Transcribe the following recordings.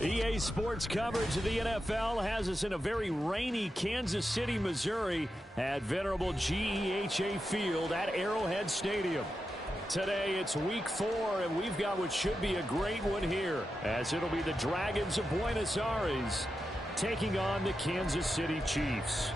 EA Sports coverage of the NFL has us in a very rainy Kansas City, Missouri at venerable GEHA Field at Arrowhead Stadium. Today it's week 4, and we've got what should be a great one here, as it'll be the Dragons of Buenos Aires taking on the Kansas City Chiefs.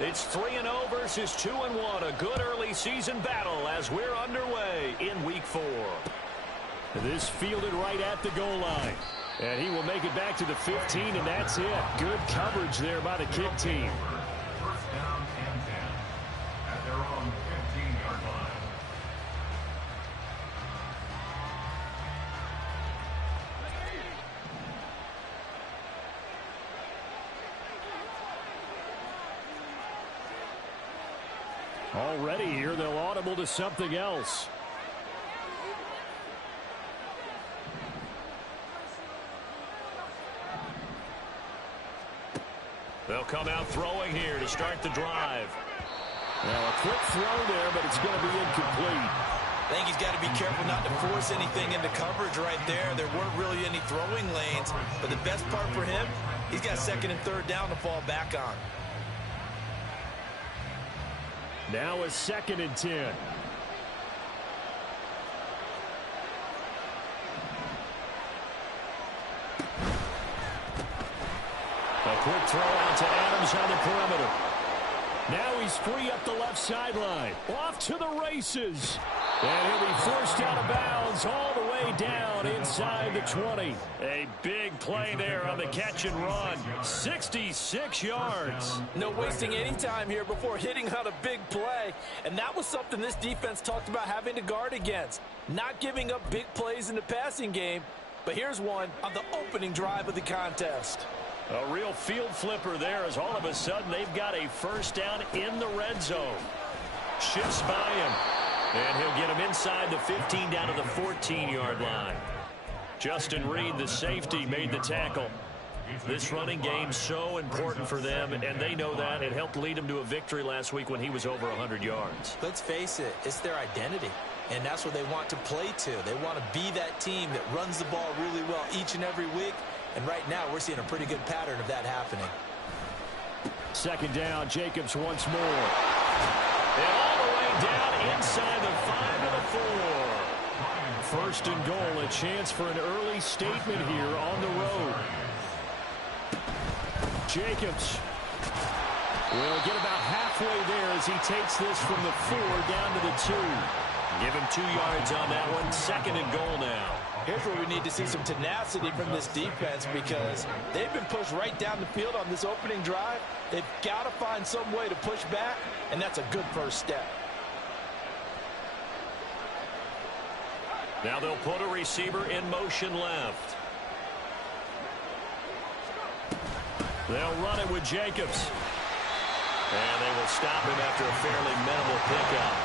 It's 3-0 versus 2-1. A good early season battle as we're underway in week 4. This fielded right at the goal line. And he will make it back to the 15, and that's it. Good coverage there by the kick team. First down and 10 at their own 15-yard line. Already here, they'll audible to something else. They'll come out throwing here to start the drive. Now a quick throw there, but it's going to be incomplete. I think he's got to be careful not to force anything into coverage right there. There weren't really any throwing lanes, but the best part for him, he's got second and third down to fall back on. Now a 2nd and 10. A quick throw out to Adams on the perimeter. Now he's free up the left sideline. Off to the races. And he'll be forced out of bounds all the way down inside the 20. A big play there on the catch and run. 66 yards. No wasting any time here before hitting on a big play. And that was something this defense talked about having to guard against. Not giving up big plays in the passing game. But here's one on the opening drive of the contest. A real field flipper there, as all of a sudden they've got a first down in the red zone. Shifts by him. And he'll get him inside the 15 down to the 14-yard line. Justin Reed, the safety, made the tackle. This running game so important for them, and they know that. It helped lead them to a victory last week when he was over 100 yards. Let's face it, it's their identity. And that's what they want to play to. They want to be that team that runs the ball really well each and every week. And right now, we're seeing a pretty good pattern of that happening. 2nd down, Jacobs once more. And all the way down inside the 5 to the 4. 1st and goal, a chance for an early statement here on the road. Jacobs will get about halfway there as he takes this from the 4 down to the 2. Give him 2 yards on that one. 2nd and goal now. Here's where we need to see some tenacity from this defense, because they've been pushed right down the field on this opening drive. They've got to find some way to push back, and that's a good first step. Now they'll put a receiver in motion left. They'll run it with Jacobs. And they will stop him after a fairly minimal pickup.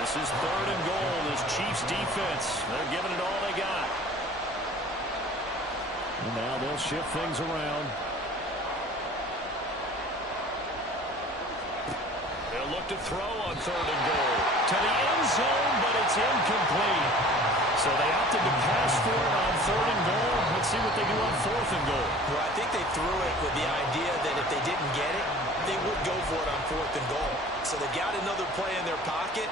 This is 3rd and goal. This Chiefs defense, they're giving it all they got. And now they'll shift things around. They'll look to throw on 3rd and goal. To the end zone, but it's incomplete. So they opted to pass for it on 3rd and goal. Let's see what they do on 4th and goal. Well, I think they threw it with the idea that if they didn't get it, they would go for it on 4th and goal. So they got another play in their pocket.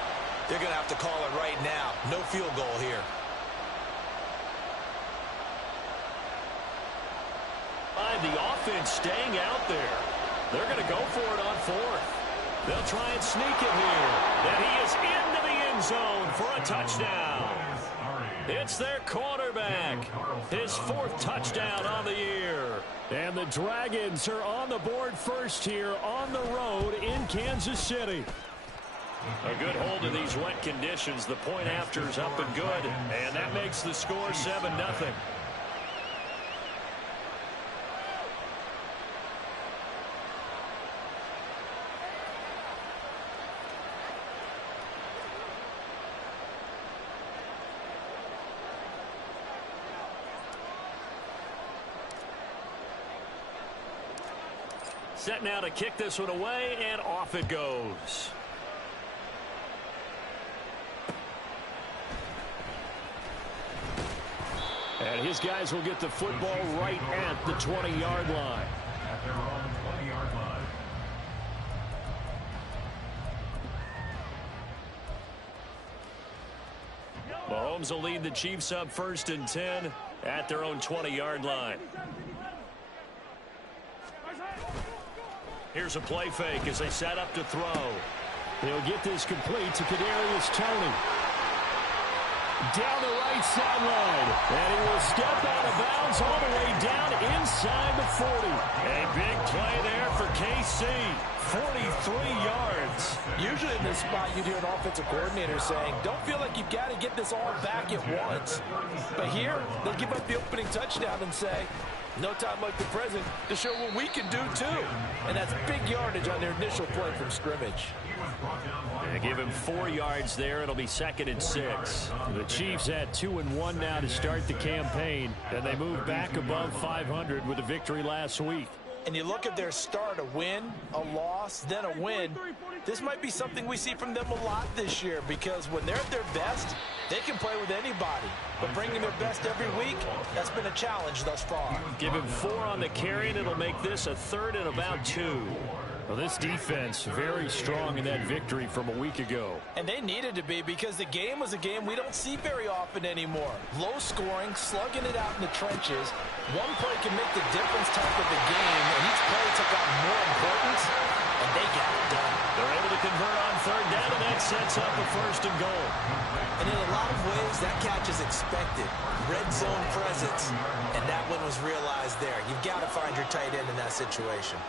They're going to have to call it right now. No field goal here. The offense staying out there. They're going to go for it on 4th. They'll try and sneak it here. And he is into the end zone for a touchdown. It's their quarterback. His 4th touchdown on the year. And the Dragons are on the board first here on the road in Kansas City. A good hold of these wet conditions. The point after is up and good. And that makes the score 7-0. Set now to kick this one away, and off it goes. And his guys will get the football right at the 20-yard line. At their own 20-yard line. Mahomes will lead the Chiefs up 1st and 10 at their own 20-yard line. Here's a play fake as they set up to throw. He'll get this complete to Kadarius Toney. Down the right sideline. And he will step out of bounds all the way down inside the 40. A big play there for KC. 43 yards. Usually in this spot, you'd hear an offensive coordinator saying, don't feel like you've got to get this all back at once. But here, they give up the opening touchdown and say, no time like the present to show what we can do too. And that's big yardage on their initial play from scrimmage. They give him 4 yards there. It'll be 2nd and 6. The Chiefs had 2-1 now to start the campaign, and they move back above 500 with a victory last week. And you look at their start, a win, a loss, then a win. This might be something we see from them a lot this year, because when they're at their best, they can play with anybody. But bringing their best every week, that's been a challenge thus far. Give him 4 on the carry, and it'll make this a 3rd and about 2. Well, this defense very strong in that victory from a week ago. And they needed to be, because the game was a game we don't see very often anymore. Low scoring, slugging it out in the trenches. One play can make the difference type of the game, and each play took on more importance, and they got it done. They're able to convert on 3rd down, and that sets up a 1st and goal. And in a lot of ways, that catch is expected. Red zone presence, and that one was realized there. You've got to find your tight end in that situation.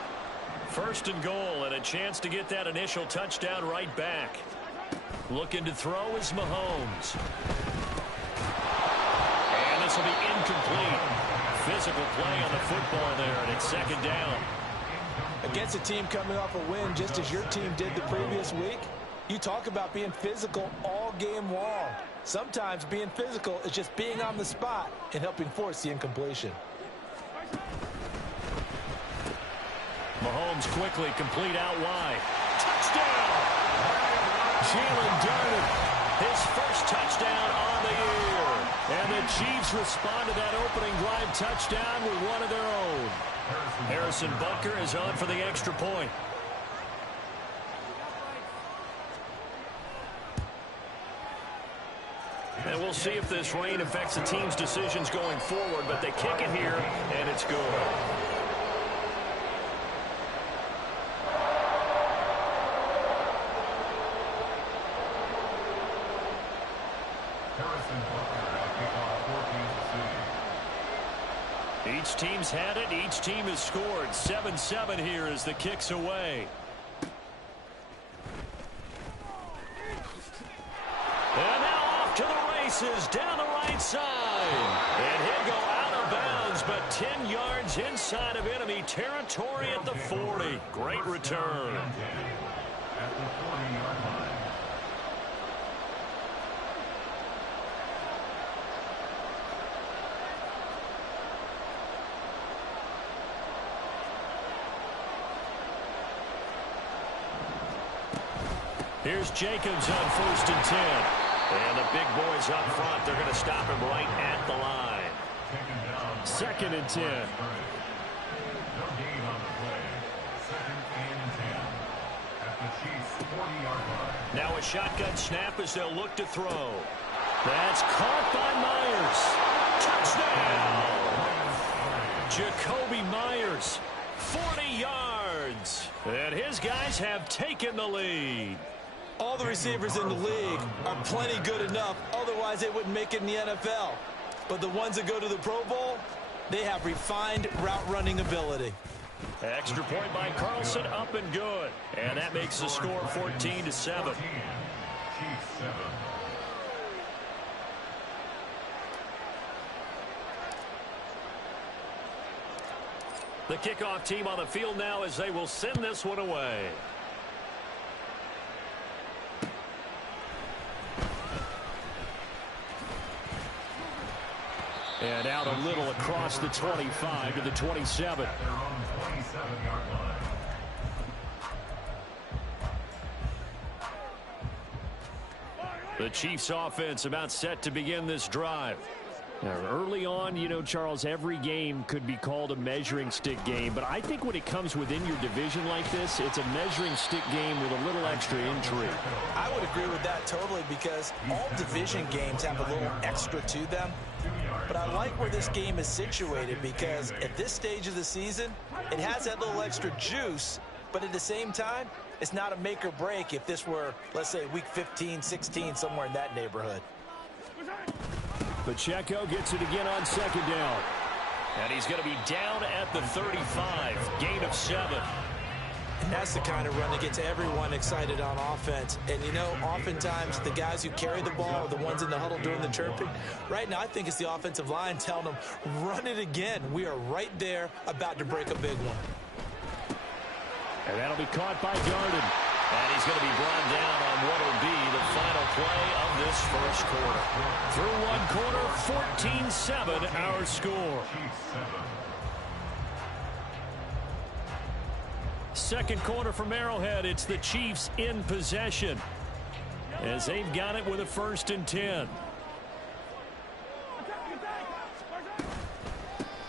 1st and goal, and a chance to get that initial touchdown right back. Looking to throw is Mahomes. And this will be incomplete. Physical play on the football there, and it's 2nd down. Against a team coming off a win, just as your team did the previous week, you talk about being physical all game long. Sometimes being physical is just being on the spot and helping force the incompletion. Mahomes quickly complete out wide. Touchdown! Jalen Darden, his 1st touchdown on the year. And the Chiefs respond to that opening drive touchdown with one of their own. Harrison Butker is on for the extra point. And we'll see if this rain affects the team's decisions going forward, but they kick it here, and it's good. Each team's had it. Each team has scored. 7-7 here as the kick's away. And now off to the races down the right side. And he'll go out of bounds, but 10 yards inside of enemy territory at the 40. Great return. At the 40-yard line. Here's Jacobs on 1st and 10. And the big boys up front, they're going to stop him right at the line. 2nd and 10. No gain on the play. 2nd and 10. At the Chiefs' 40-yard line. Now a shotgun snap as they'll look to throw. That's caught by Myers. Touchdown! Jacoby Myers, 40 yards. And his guys have taken the lead. All the receivers in the league are plenty good enough, otherwise they wouldn't make it in the NFL. But the ones that go to the Pro Bowl, they have refined route running ability. Extra point by Carlson, up and good. And that makes the score 14-7. Chiefs 7. The kickoff team on the field now as they will send this one away. And out a little across the 25 to the 27. At their own 27-yard line. The Chiefs offense about set to begin this drive. Now, early on, you know, Charles, every game could be called a measuring stick game, but I think when it comes within your division like this, it's a measuring stick game with a little extra intrigue. I would agree with that totally, because all division games have a little extra to them. But I like where this game is situated, because at this stage of the season, it has that little extra juice, but at the same time, it's not a make or break if this were, let's say, week 15, 16, somewhere in that neighborhood. Pacheco gets it again on second down. And he's going to be down at the 35, gain of 7. And that's the kind of run that gets everyone excited on offense. And, you know, oftentimes the guys who carry the ball are the ones in the huddle doing the chirping. Right now, I think it's the offensive line telling them, run it again. We are right there about to break a big one. And that'll be caught by Darden. And he's going to be brought down on what will be the final play of this first quarter. Through one quarter, 14-7 our score. Second quarter from Arrowhead. It's the Chiefs in possession, as they've got it with a 1st and 10.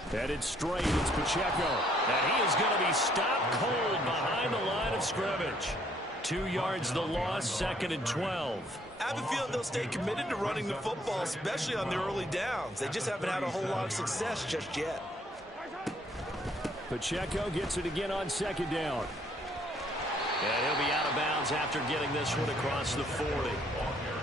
Headed straight, it's Pacheco. And he is going to be stopped cold behind the line of scrimmage. 2 yards the loss, 2nd and 12. I have a feeling they'll stay committed to running the football, especially on the early downs. They just haven't had a whole lot of success just yet. Pacheco gets it again on 2nd down. And he'll be out of bounds after getting this one across the 40.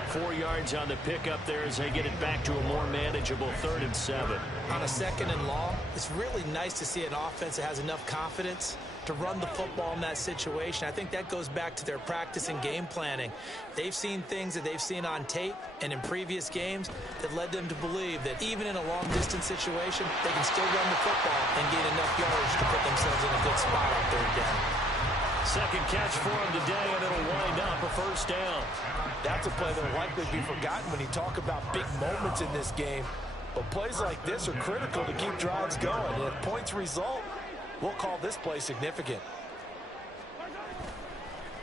4 yards on the pickup there as they get it back to a more manageable 3rd and 7. On a 2nd and long, it's really nice to see an offense that has enough confidence to run the football in that situation. I think that goes back to their practice and game planning. They've seen things that they've seen on tape and in previous games that led them to believe that even in a long-distance situation, they can still run the football and gain enough yardage to put themselves in a good spot on 3rd down. Second catch for him today, and it'll wind up a 1st down. That's a play that will likely be forgotten when you talk about big moments in this game. But plays like this are critical to keep drives going. And if points result, we'll call this play significant.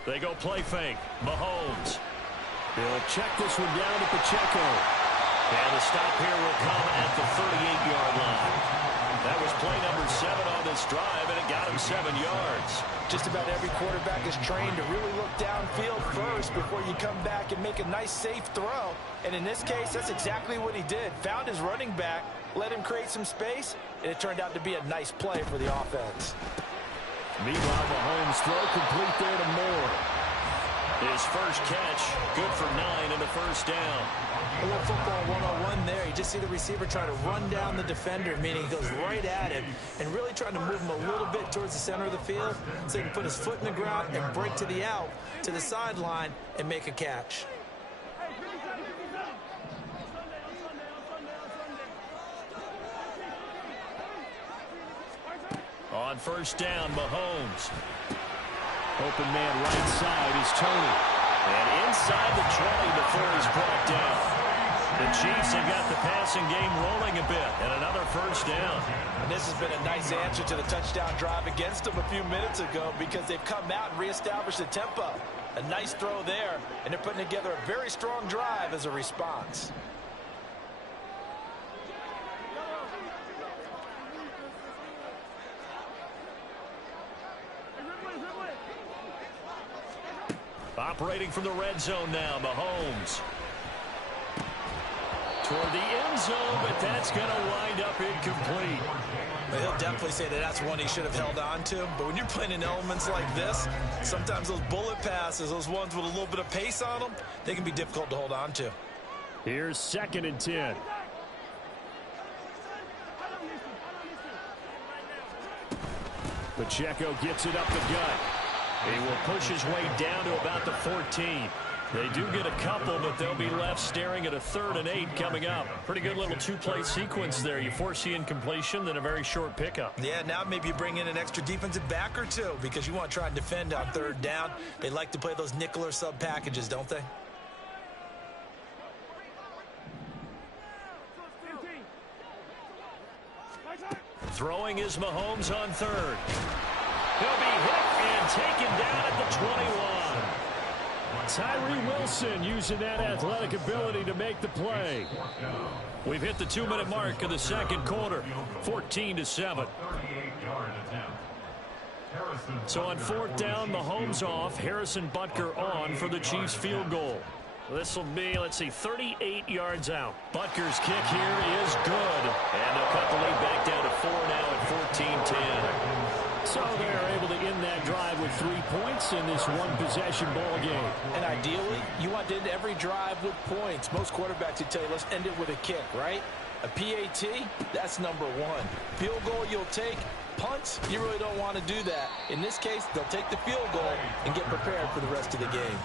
They go play fake. Mahomes. He'll check this one down to Pacheco. And the stop here will come at the 38-yard line. That was play number 7 on this drive, and it got him 7 yards. Just about every quarterback is trained to really look downfield first before you come back and make a nice, safe throw. And in this case, that's exactly what he did. Found his running back, let him create some space, and it turned out to be a nice play for the offense. Meanwhile, Mahomes throw complete there to Moore. His first catch, good for 9 and a 1st down. A little football 101 there. You just see the receiver try to run down the defender, meaning he goes right at him and really trying to move him a little bit towards the center of the field so he can put his foot in the ground and break to the out, to the sideline, and make a catch. On 1st down, Mahomes. Open man right side is Tony. And inside the 20 before he's brought down. The Chiefs have got the passing game rolling a bit, and another 1st down. And this has been a nice answer to the touchdown drive against them a few minutes ago, because they've come out and reestablished the tempo. A nice throw there, and they're putting together a very strong drive as a response. Operating from the red zone now, Mahomes. Toward the end zone, but that's going to wind up incomplete. Well, he'll definitely say that that's one he should have held on to. But when you're playing in elements like this, sometimes those bullet passes, those ones with a little bit of pace on them, they can be difficult to hold on to. Here's 2nd and 10. Pacheco gets it up the gut. He will push his way down to about the 14. They do get a couple, but they'll be left staring at a 3rd and 8 coming up. Pretty good little 2-play sequence there. You force the incompletion, then a very short pickup. Yeah, now maybe you bring in an extra defensive back or two because you want to try and defend on 3rd down. They like to play those nickel or sub packages, don't they? Throwing is Mahomes on 3rd. He'll be hit and taken down at the 21. Tyree Wilson using that athletic ability to make the play. We've hit the 2-minute mark of the second quarter, 14-7. So on fourth down, Mahomes off, Harrison Butker on for the Chiefs field goal. This will be, let's see, 38 yards out. Butker's kick here is good. And they'll cut the lead back down to 4 now at 14-10. So they're able to end that drive with 3 points in this one-possession ball game. And ideally, you want to end every drive with points. Most quarterbacks would tell you, let's end it with a kick, right? A PAT, that's number one. Field goal you'll take. Punts, you really don't want to do that. In this case, they'll take the field goal and get prepared for the rest of the game.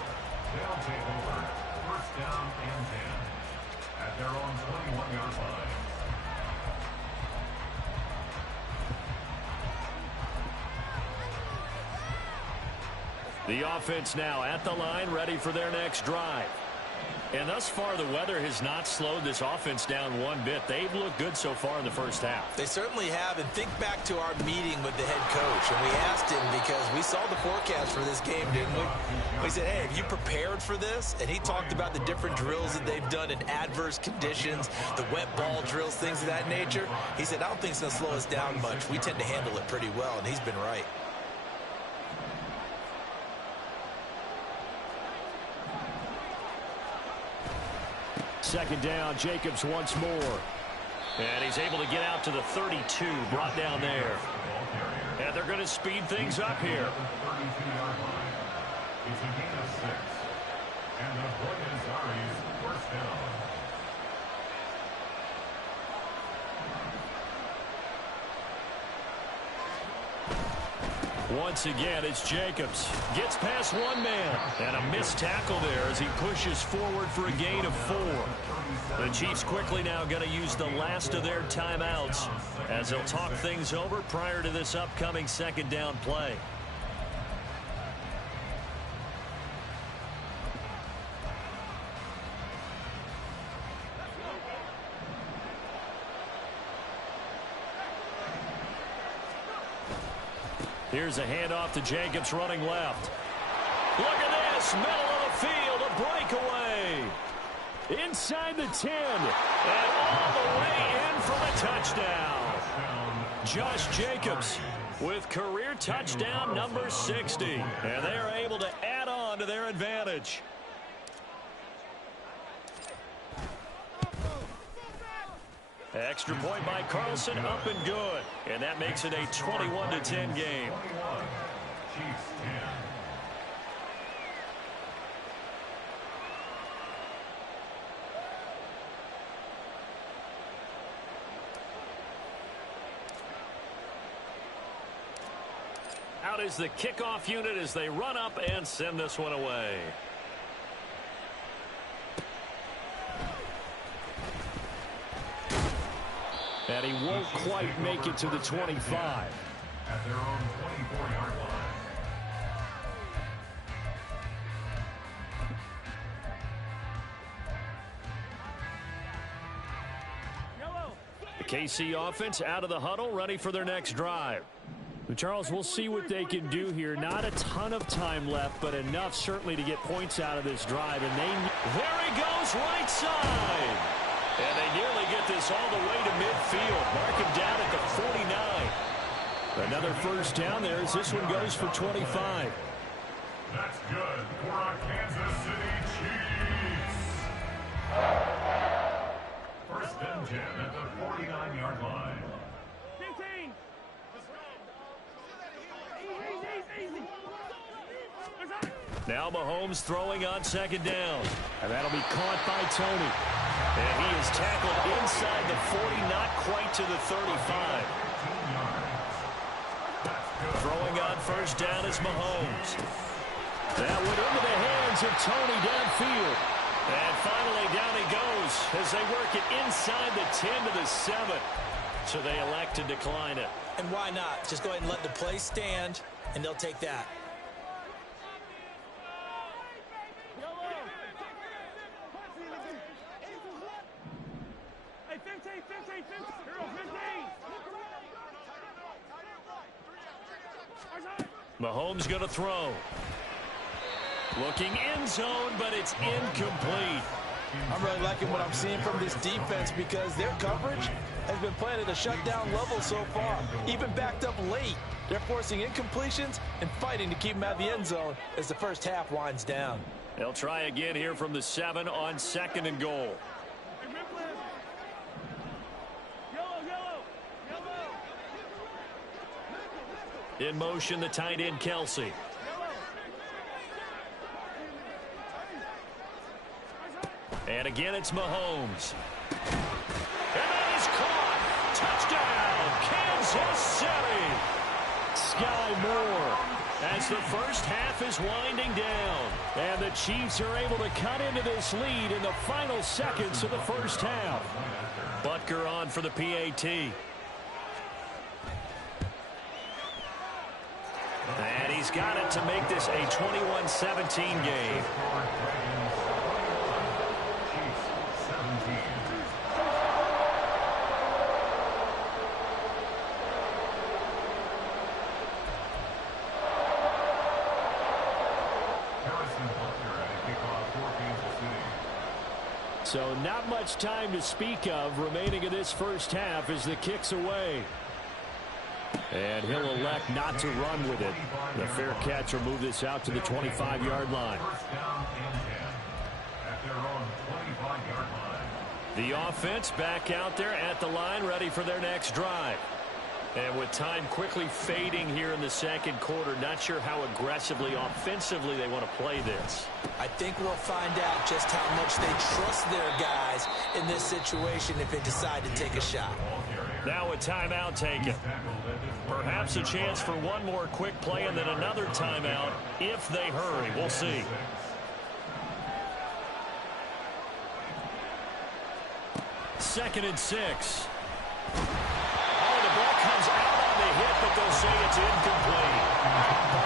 They'll take over. First down and 10 at their own 21-yard line. The offense now at the line, ready for their next drive. And thus far, the weather has not slowed this offense down one bit. They've looked good so far in the first half. They certainly have. And think back to our meeting with the head coach. And we asked him because we saw the forecast for this game, didn't we? We said, hey, have you prepared for this? And he talked about the different drills that they've done in adverse conditions, the wet ball drills, things of that nature. He said, I don't think it's going to slow us down much. We tend to handle it pretty well, and he's been right. Second down, Jacobs once more. And he's able to get out to the 32, brought down there. And they're going to speed things up here. It's a gain of 6. And the Buenos Aires first down. Once again, it's Jacobs. Gets past one man. And a missed tackle there as he pushes forward for a gain of 4. The Chiefs quickly now going to use the last of their timeouts as they'll talk things over prior to this upcoming second down play. Here's a handoff to Jacobs running left. Look at this, middle of the field, a breakaway. Inside the 10, and all the way in for the touchdown. Josh Jacobs with career touchdown number 60, and they're able to add on to their advantage. Extra point by Carlson, up and good. And that makes it a 21-10 game. Chiefs 10. Out is the kickoff unit as they run up and send this one away. And he won't quite make it to the 25. At their own 24-yard line. The KC offense out of the huddle, ready for their next drive. Charles, we'll see what they can do here. Not a ton of time left, but enough certainly to get points out of this drive. And there he goes, right side. And they nearly get this all the way to midfield. Mark him down at the 49. Another first down there as this one goes for 25. That's good for our Kansas City Chiefs. First and 10 at the 49-yard line. 15. Now Mahomes throwing on second down. And that'll be caught by Tony. And he is tackled inside the 40, not quite to the 35. Throwing on first down is Mahomes. That went into the hands of Tony downfield. And finally down he goes as they work it inside the 10 to the 7. So they elect to decline it. And why not? Just go ahead and let the play stand, and they'll take that. Mahomes going to throw. Looking end zone, but it's incomplete. I'm really liking what I'm seeing from this defense because their coverage has been playing at a shutdown level so far. Even backed up late, they're forcing incompletions and fighting to keep them out of the end zone as the first half winds down. They'll try again here from the 7 on 2nd and goal. In motion, the tight end, Kelsey. And again, it's Mahomes. And that is caught. Touchdown, Kansas City. Sky Moore. As the first half is winding down. And the Chiefs are able to cut into this lead in the final seconds of the first half. Butker on for the PAT. And he's got it to make this a 21-17 game. So not much time to speak of remaining in this first half as the kick's away. And he'll elect not to run with it. The fair catch will move this out to the 25-yard line. The offense back out there at the line, ready for their next drive. And with time quickly fading here in the second quarter, not sure how aggressively, offensively they want to play this. I think we'll find out just how much they trust their guys in this situation if they decide to take a shot. Now a timeout taken. Perhaps a chance for one more quick play and then another timeout if they hurry. We'll see. Second and 6. The ball comes out on the hit, but they'll say it's incomplete.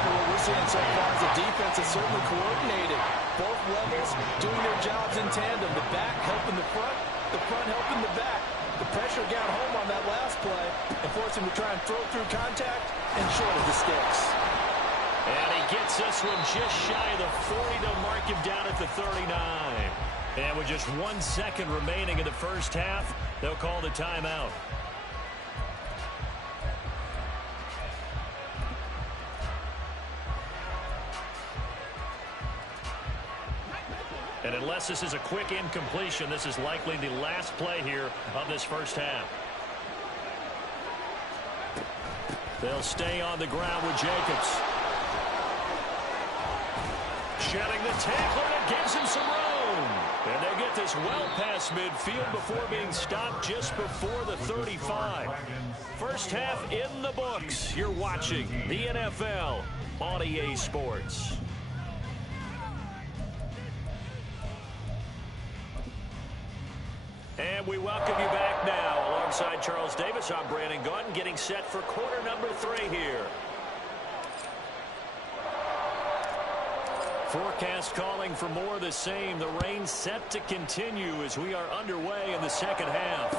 What we're seeing so far is the defense is certainly coordinated. Both levels doing their jobs in tandem. The back helping the front helping the back. The pressure got home on that last play and forced him to try and throw through contact and short of the sticks. And he gets this one just shy of the 40 to mark him down at the 39. And with just 1 second remaining in the first half, they'll call the timeout. And unless this is a quick incompletion, this is likely the last play here of this first half. They'll stay on the ground with Jacobs. Shedding the tackler that gives him some room. And they get this well past midfield before being stopped just before the 35. First half in the books. You're watching the NFL on EA Sports. And we welcome you back now. Alongside Charles Davis, I'm Brandon Gaudin, getting set for quarter number 3 here. Forecast calling for more of the same. The rain set to continue as we are underway in the second half.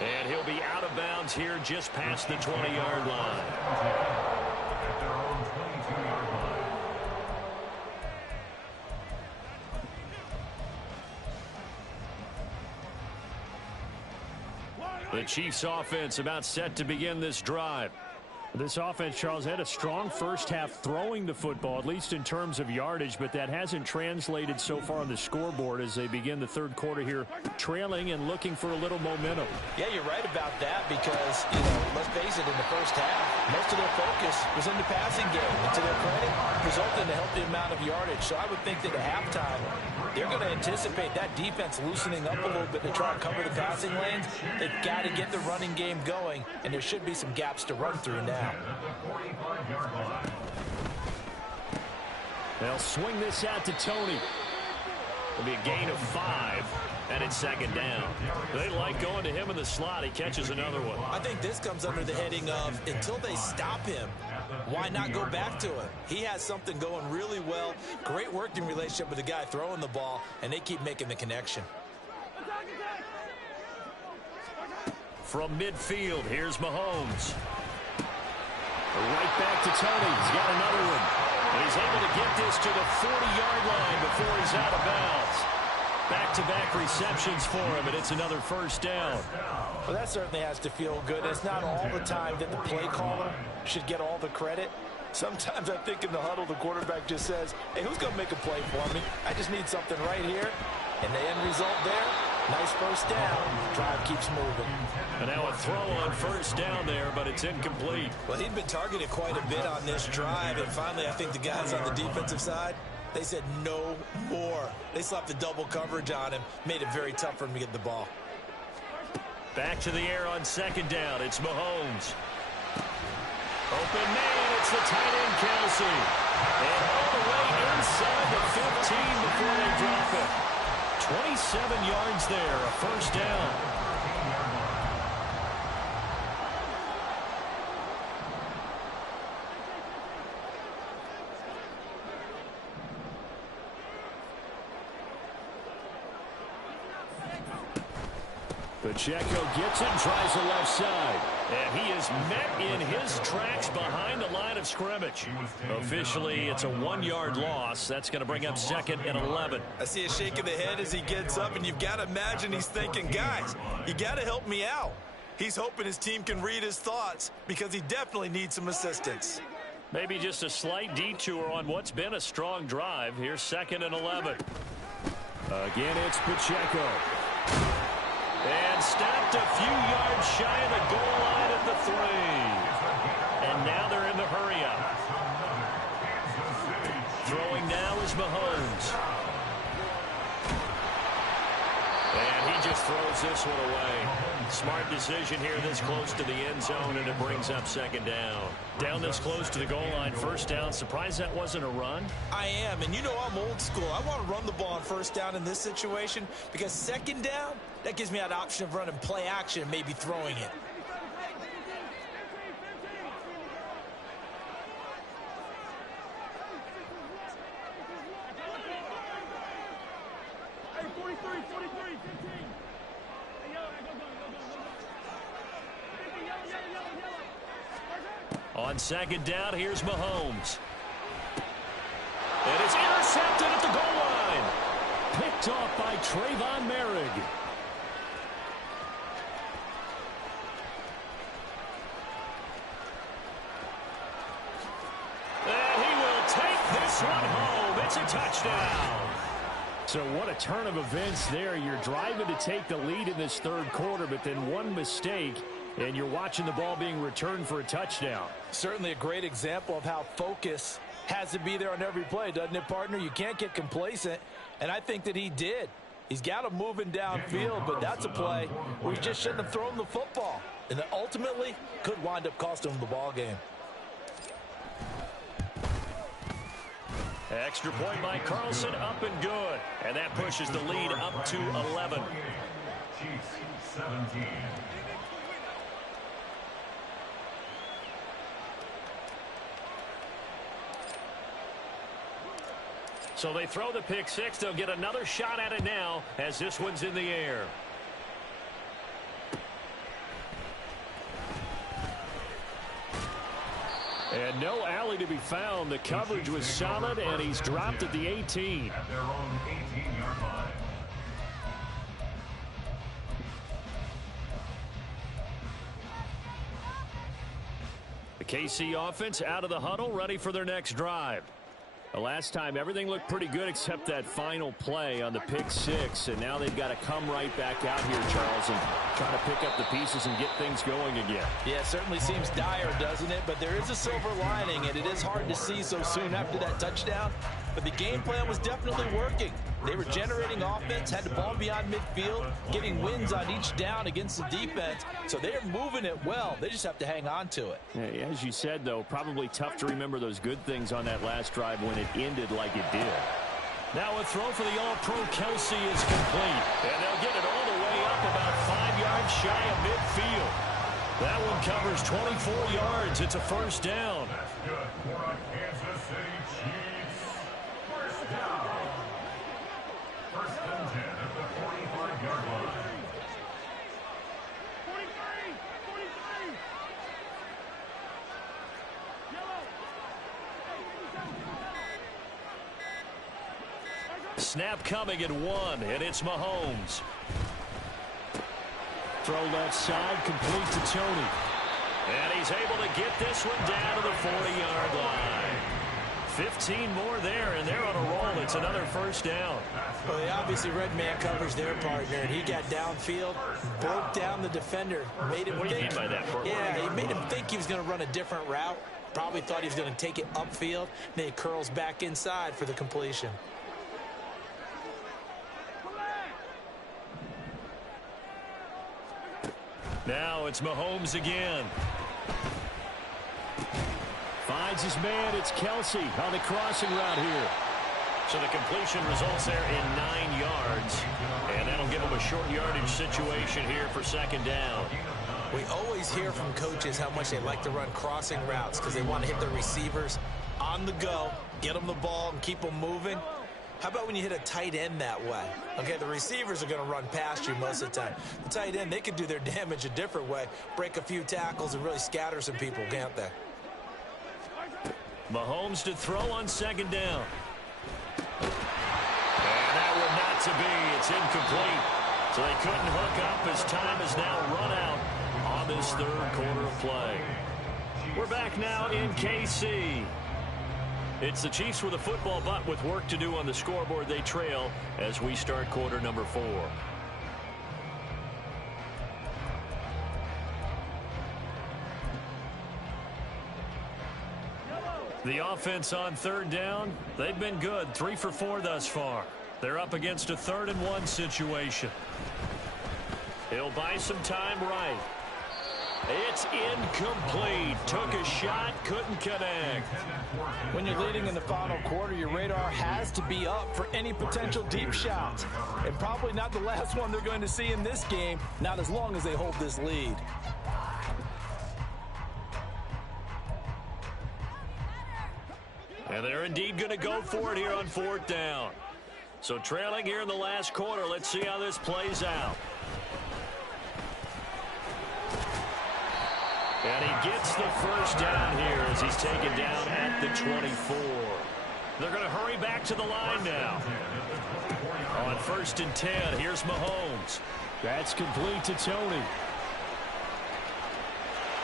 And he'll be out of bounds here just past the 20-yard line. At their own 22-yard line. The Chiefs offense about set to begin this drive. This offense, Charles, had a strong first half throwing the football, at least in terms of yardage, but that hasn't translated so far on the scoreboard as they begin the third quarter here, trailing and looking for a little momentum. Yeah, you're right about that because, let's face it, in the first half, most of their focus was in the passing game. And to their credit, resulted in a healthy amount of yardage. So I would think that at halftime, they're going to anticipate that defense loosening up a little bit to try and cover the passing lanes. They've got to get the running game going, and there should be some gaps to run through now. They'll swing this out to Tony. It'll be a gain of 5, and it's second down. They like going to him in the slot. He catches another one. I think this comes under the heading of until they stop him, why not go back to him? He has something going really well. Great working relationship with the guy throwing the ball, and they keep making the connection. From midfield, here's Mahomes. Right back to Tony. He's got another one. And he's able to get this to the 40-yard line before he's out of bounds. Back-to-back receptions for him, and it's another first down. Well, that certainly has to feel good. It's not all the time that the play caller should get all the credit. Sometimes I think in the huddle, the quarterback just says, hey, who's going to make a play for me? I just need something right here. And the end result there, nice first down. Drive keeps moving. And now a throw on first down there, but it's incomplete. Well, he'd been targeted quite a bit on this drive, and finally I think the guys on the defensive side, they said no more. They slapped the double coverage on him, made it very tough for him to get the ball. Back to the air on second down. It's Mahomes. Open man, it's the tight end, Kelsey. And all the way inside the 15 before they drop it. 27 yards there, a first down. Pacheco gets it, tries the left side. And he is met in his tracks behind the line of scrimmage. Officially, it's a 1-yard loss. That's going to bring up 2nd and 11. I see a shake of the head as he gets up, and you've got to imagine he's thinking, guys, you got to help me out. He's hoping his team can read his thoughts because he definitely needs some assistance. Maybe just a slight detour on what's been a strong drive. Here's 2nd and 11. Again, it's Pacheco. And stopped a few yards shy of the goal line at the 3. And now they're in the hurry-up. Throwing now is Mahomes. And he just throws this one away. Smart decision here this close to the end zone, and it brings up 2nd down. Down this close to the goal line, first down. Surprised that wasn't a run? I am, and you know I'm old school. I want to run the ball on first down in this situation because 2nd down, that gives me that option of running play action and maybe throwing it. On 2nd down, here's Mahomes. And it's intercepted at the goal line. Picked off by Trayvon Merrick. And he will take this one home. It's a touchdown. So what a turn of events there. You're driving to take the lead in this 3rd quarter, but then one mistake, and you're watching the ball being returned for a touchdown. Certainly a great example of how focus has to be there on every play, doesn't it, partner? You can't get complacent, and I think that he did. He's got him moving downfield, but that's a play where he just shouldn't have thrown the football. And ultimately could wind up costing him the ball game. Extra point by Carlson, up and good. And that pushes the lead up to 11. Chiefs 17. So they throw the pick six. They'll get another shot at it now as this one's in the air. And no alley to be found. The coverage was solid, and he's dropped at the 18. At their own 18-yard line. The KC offense out of the huddle, ready for their next drive. The last time, everything looked pretty good except that final play on the pick six. And now they've got to come right back out here, Charles, and try to pick up the pieces and get things going again. Yeah, it certainly seems dire, doesn't it? But there is a silver lining, and it is hard to see so soon after that touchdown. But the game plan was definitely working. They were generating offense, had the ball beyond midfield, getting wins on each down against the defense. So they're moving it well. They just have to hang on to it. Yeah, as you said, though, probably tough to remember those good things on that last drive when it ended like it did. Now a throw for the All-Pro Kelsey is complete. And they'll get it all the way up about 5 yards shy of midfield. That one covers 24 yards. It's a first down. That's good for a Kansas City Chiefs. First down. First and 10 at the 45-yard line. Snap coming at 1, and it's Mahomes. Throw left side, complete to Tony. And he's able to get this one down to the 40-yard line. 15 more there, and they're on a roll. It's another first down. Well, they obviously read man coverage their partner, and he got downfield, broke down the defender, made him What do you mean by that? Yeah, he made him think he was going to run a different route. Probably thought he was going to take it upfield. Then he curls back inside for the completion. Now it's Mahomes again. Finds his man. It's Kelsey on the crossing route here. So the completion results there in 9 yards. And that'll give him a short yardage situation here for second down. We always hear from coaches how much they like to run crossing routes because they want to hit their receivers on the go, get them the ball, and keep them moving. How about when you hit a tight end that way? Okay, the receivers are going to run past you most of the time. The tight end, they can do their damage a different way, break a few tackles, and really scatter some people, can't they? Mahomes to throw on second down. And that one not to be. It's incomplete. So they couldn't hook up as time is now run out on this third quarter of play. We're back now in KC. It's the Chiefs with a football, but with work to do on the scoreboard, they trail as we start quarter number 4. The offense on third down, they've been good. 3 for 4 thus far. They're up against a 3rd and 1 situation. He'll buy some time right. It's incomplete. Took a shot, couldn't connect. When you're leading in the final quarter, your radar has to be up for any potential deep shots. And probably not the last one they're going to see in this game, not as long as they hold this lead. And they're indeed going to go for it here on 4th down. So trailing here in the last quarter, let's see how this plays out. And he gets the first down here as he's taken down at the 24. They're going to hurry back to the line now. On 1st and 10, here's Mahomes. That's complete to Tony.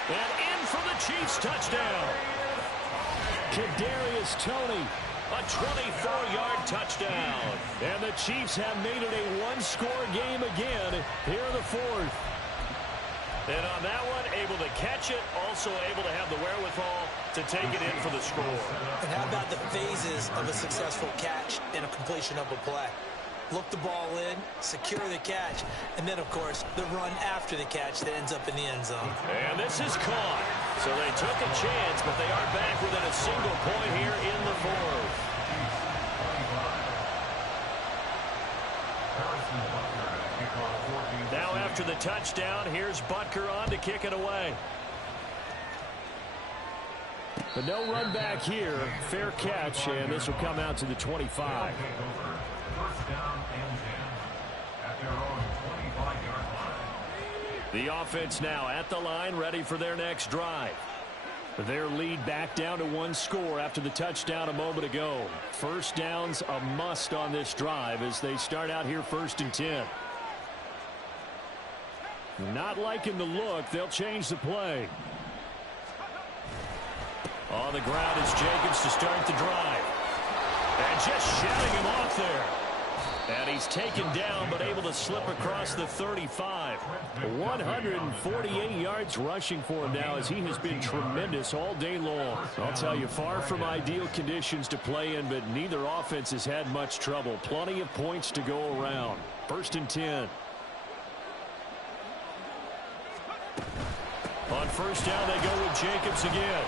And in for the Chiefs touchdown. Kadarius Toney. A 24-yard touchdown. And the Chiefs have made it a one-score game again here in the 4th. And on that one, able to catch it, also able to have the wherewithal to take it in for the score. And how about the phases of a successful catch and a completion of a play? Look the ball in, secure the catch, and then, of course, the run after the catch that ends up in the end zone. And this is caught. So they took a chance, but they are back within a single point here in the 4th. Now after the touchdown, here's Butker on to kick it away. But no run back here. Fair catch, and this will come out to the 25. First down and 10 at their own 25-yard line. The offense now at the line, ready for their next drive. Their lead back down to 1 score after the touchdown a moment ago. First down's a must on this drive as they start out here 1st and 10. Not liking the look. They'll change the play. On the ground is Jacobs to start the drive. And just shutting him off there. And he's taken down but able to slip across the 35. 148 yards rushing for him now as he has been tremendous all day long. I'll tell you, far from ideal conditions to play in, but neither offense has had much trouble. Plenty of points to go around. 1st and 10. On 1st down, they go with Jacobs again.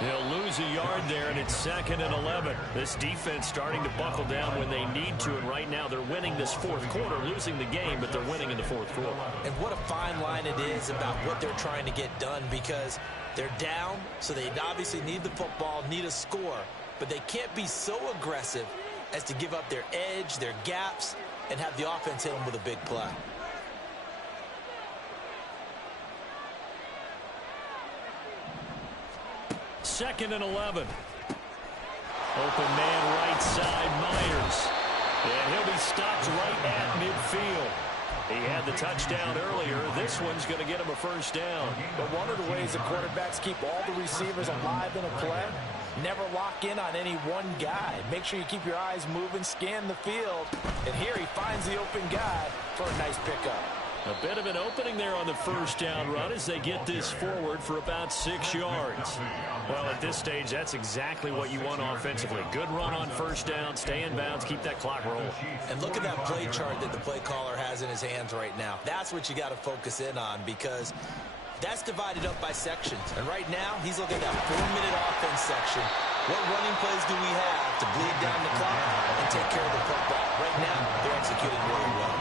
They'll lose a yard there, and it's 2nd and 11. This defense starting to buckle down when they need to, and right now they're winning this 4th quarter, losing the game, but they're winning in the 4th quarter. And what a fine line it is about what they're trying to get done, because they're down, so they obviously need the football, need a score, but they can't be so aggressive as to give up their edge, their gaps, and have the offense hit them with a big play. Second and 11. Open man right side, Myers. stopped right at midfield. He had the touchdown earlier. This one's going to get him a first down. But one of the ways the quarterbacks keep all the receivers alive in a play, never lock in on any one guy. Make sure you keep your eyes moving, scan the field. And here he finds the open guy for a nice pickup. A bit of an opening there on the first down run as they get this forward for about 6 yards. Well, at this stage, that's exactly what you want offensively. Good run on first down, stay in bounds, keep that clock rolling. And look at that play chart that the play caller has in his hands right now. That's what you got to focus in on, because that's divided up by sections. And right now, he's looking at that 4-minute offense section. What running plays do we have to bleed down the clock and take care of the football? Right now, they're executing really well.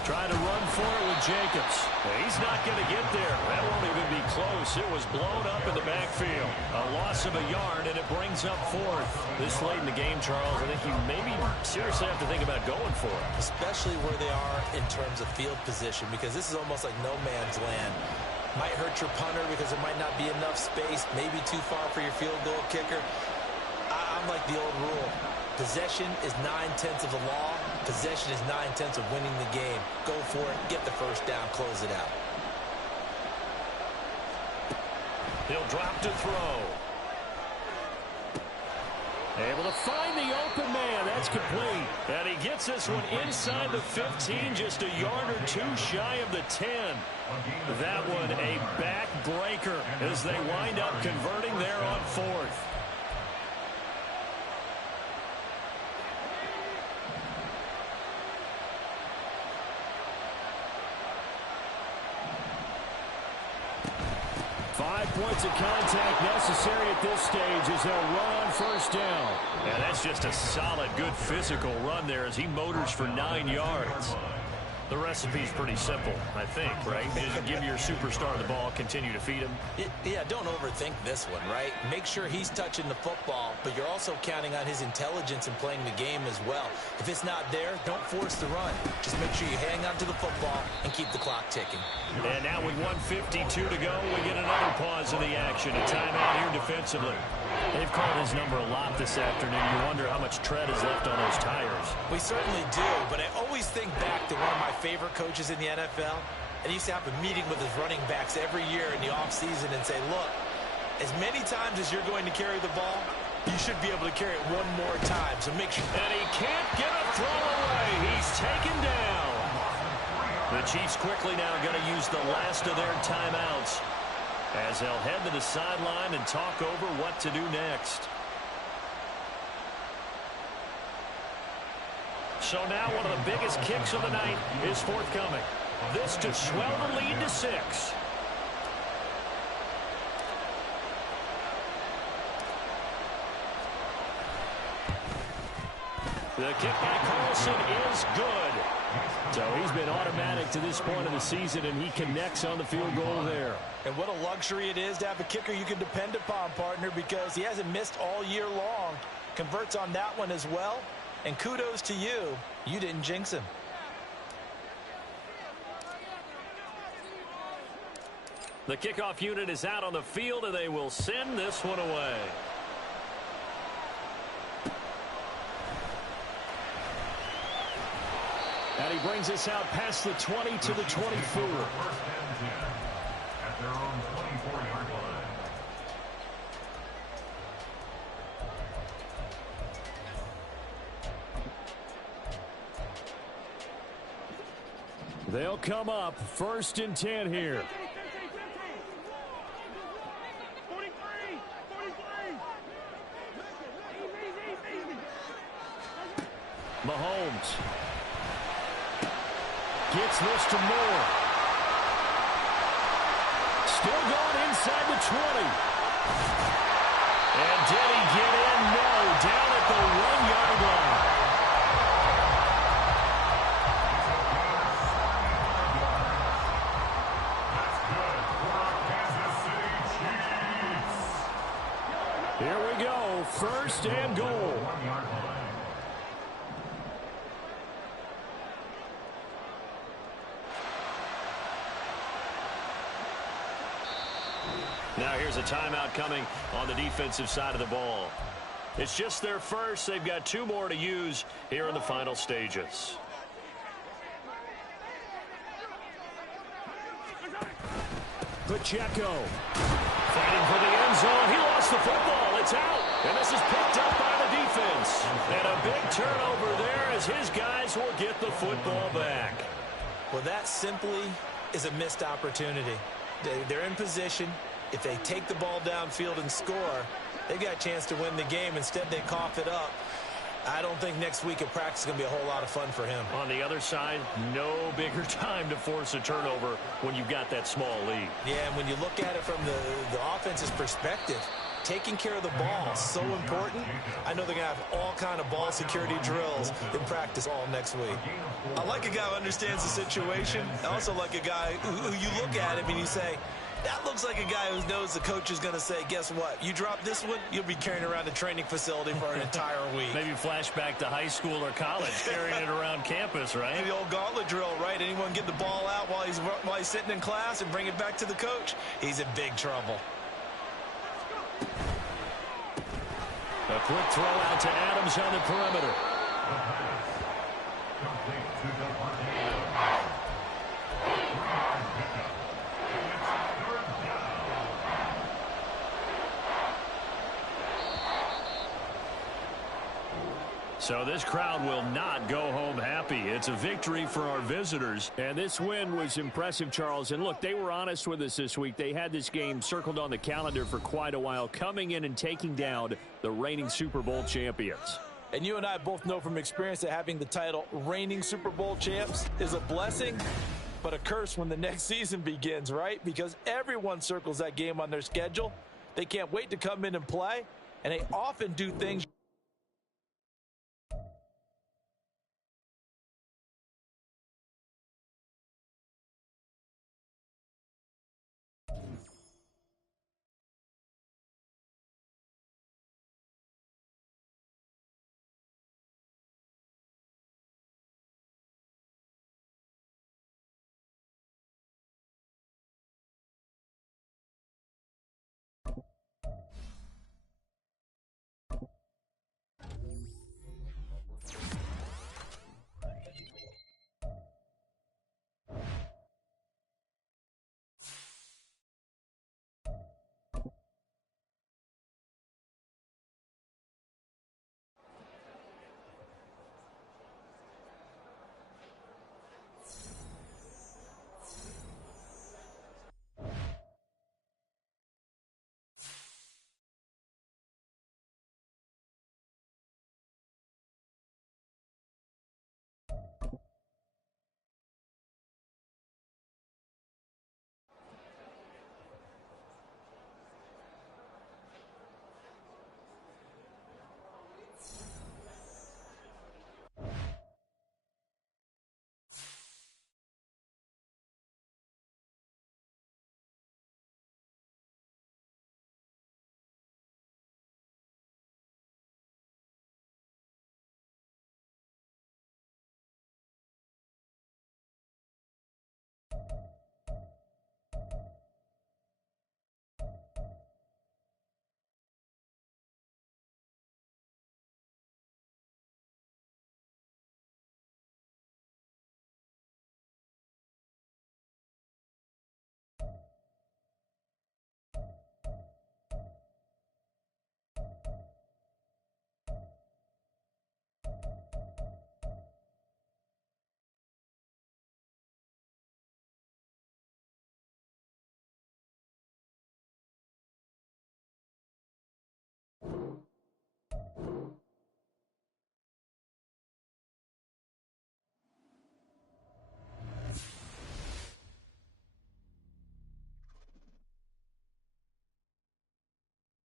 Trying to run for it with Jacobs. He's not going to get there. That won't even be close. It was blown up in the backfield. A loss of a yard, and it brings up fourth. This late in the game, Charles, I think you maybe seriously have to think about going for it. Especially where they are in terms of field position, because this is almost like no man's land. Might hurt your punter because there might not be enough space, maybe too far for your field goal kicker. I'm like the old rule. Possession is 9/10 of the law. Possession is 9/10 of winning the game. Go for it. Get the first down. Close it out. He'll drop to throw. Able to find the open man. That's complete. And he gets this one inside the 15, just a yard or two shy of the 10. That one a backbreaker as they wind up converting there on fourth. Points of contact necessary at this stage as they'll run on first down. Yeah, that's just a solid, good physical run there as he motors for 9 yards. The recipe's pretty simple, I think, right? Just give your superstar the ball, continue to feed him. Yeah, don't overthink this one, right? Make sure he's touching the football, but you're also counting on his intelligence in playing the game as well. If it's not there, don't force the run. Just make sure you hang on to the football and keep the clock ticking. And now with 1:52 to go, we get another pause in the action. A timeout here defensively. They've called his number a lot this afternoon. You wonder how much tread is left on those tires. We certainly do, but I always think back to one of my favorite coaches in the NFL. And he used to have a meeting with his running backs every year in the offseason and say, look, as many times as you're going to carry the ball, you should be able to carry it one more time. So make sure. And he can't get a throw away. He's taken down. The Chiefs quickly now going to use the last of their timeouts as they'll head to the sideline and talk over what to do next. So now one of the biggest kicks of the night is forthcoming. This to swell the lead to 6. The kick by Carlson is good. So he's been automatic to this point of the season, and he connects on the field goal there. And what a luxury it is to have a kicker you can depend upon, partner, because he hasn't missed all year long. Converts on that one as well. And kudos to you. You didn't jinx him. The kickoff unit is out on the field, and they will send this one away. And he brings us out past the 20 to the 24. At their own 24-yard line. They'll come up 1st and 10 here. Mahomes gets this to Moore. Still going inside the 20. And did he get in? No, down at the 1-yard line. Here we go, 1st and goal. Now here's a timeout coming on the defensive side of the ball. It's just their first. They've got 2 more to use here in the final stages. Pacheco. Fighting for the end zone. He lost the football. It's out. And this is picked up by the defense. And a big turnover there as his guys will get the football back. Well, that simply is a missed opportunity. They're in position. If they take the ball downfield and score, they've got a chance to win the game. Instead, they cough it up. I don't think next week at practice is going to be a whole lot of fun for him. On the other side, no bigger time to force a turnover when you've got that small lead. Yeah, and when you look at it from the offense's perspective, taking care of the ball is so important. I know they're going to have all kind of ball security drills in practice all next week. I like a guy who understands the situation. I also like a guy who you look at him and you say, that looks like a guy who knows the coach is going to say, guess what? You drop this one, you'll be carrying around the training facility for an entire week. Maybe flashback to high school or college, carrying it around campus, right? The old gauntlet drill, right? Anyone get the ball out while he's sitting in class and bring it back to the coach? He's in big trouble. A quick throw out to Adams on the perimeter. So this crowd will not go home happy. It's a victory for our visitors. And this win was impressive, Charles. And look, they were honest with us this week. They had this game circled on the calendar for quite a while, coming in and taking down the reigning Super Bowl champions. And you and I both know from experience that having the title reigning Super Bowl champs is a blessing, but a curse when the next season begins, right? Because everyone circles that game on their schedule. They can't wait to come in and play, and they often do things